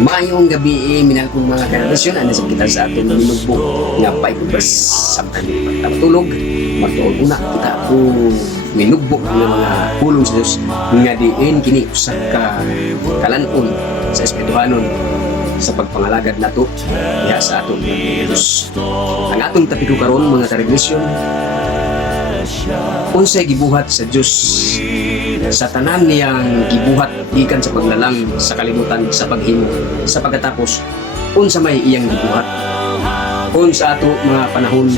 Mayong gabi, minal kong mga kanabasyon, ano sa kita sa atong minugbo nga paikubas sa kanil pagtulog. Magtuon una, kita po minugbo ng mga pulong sa Diyos nga diin kini usa ka kalanon sa Espirituhanon sa pagpangalagad nato diha sa atong Diyos. Ang atong tapiko karon mga kanabasyon, unsay gibuhat sa Diyos sa tanan niyang gibuhat gikan sa paglalang sa kalibutan sa paghimo sa pagkatapos unsa may iyang gibuhat kun sa ato mga panahon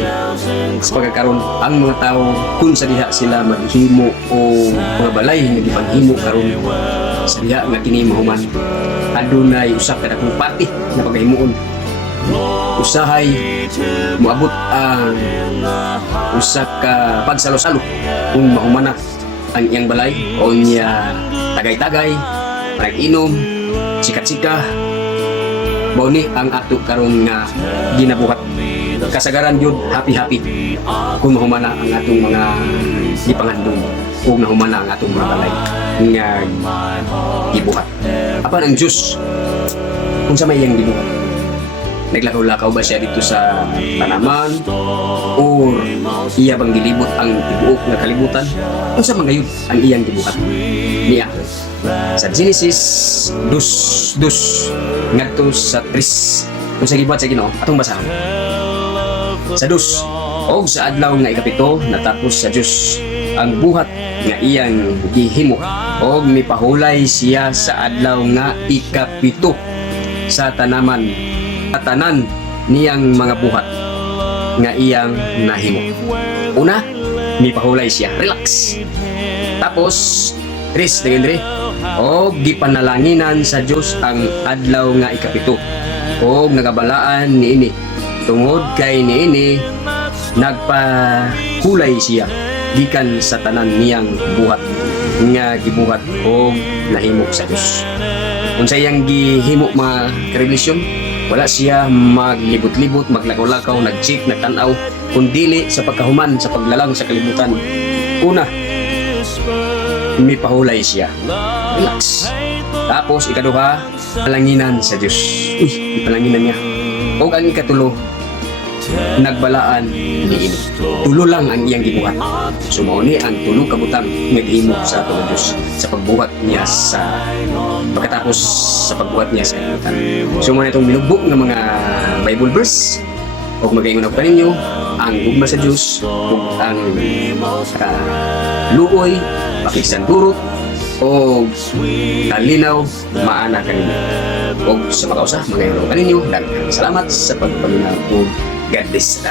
sa pagkakaron ang mga tao kun sa diha sila maghimo o mga balay nga gipanghimo karon sa diha nga kini mahuman adunay usa ka dakong party na paghimuon usahay moabot ang usa ka pagsalo-salo kung mahumana ang iyang balay o niya tagay-tagay, nag-inom, sika-sika. Bauni ang ato karon nga ginabuhat. Kasagaran yun, happy-happy kung mahumana ang atong mga gipangandong kung mahumana ang atong mga balay nga gibuhat. Apan ang Diyos, kung sa may iyang gibuhat, naglakaw-lakaw ba siya dito sa tanaman or iya bang gilibot ang tibuok nga kalibutan kung sa mga yun ang iyang gibuhat niya sa Genesis 2:2 ngadto sa 3 kung sa gibuhat sa Ginoo atong basahan sa 2 og sa adlaw nga ikapito natapos sa Dios ang buhat nga iyang gihimo og mipahulay siya sa adlaw nga ikapito sa tanan niyang mga buhat nga iyang nahimo. Una, mipahulay siya. Relax. Tapos, Tris, dre. O gipanalanginan sa Dios ang adlaw nga ikapito. O nagabalaan niini. Tungod kay niini, nagpahulay siya gikan sa tanan niyang buhat nga gibuhat o nahimo sa Dios. Kung sa iyang gihimo mga karelasyon, wala siya maglibot-libot, maglakaw-lakaw, nag-check, nagtanaw, kundili sa pagkahuman, sa paglalang sa kalibutan. Una, may pahulay siya. Relax. Tapos, ikaduha, palanginan sa Diyos. Uy, palanginan niya. O ang ikatulo, nagbalaan ni Ino. Tulo lang ang iyang gibuhat. Sumauni ang tulo kabutang naghimo sa atong Diyos sa pagbuhat niya sa pagkatapos sa pagbuhat niya sa kalibutan. So muna itong minugbo ng mga Bible verse o magayon ako kaninyo ang ugma sa Diyos o ang luoy, pakisandurot o kalinaw maana kaninyo. O sa makausa, magayon ako kaninyo. Salamat sa pagpaminaw. God bless.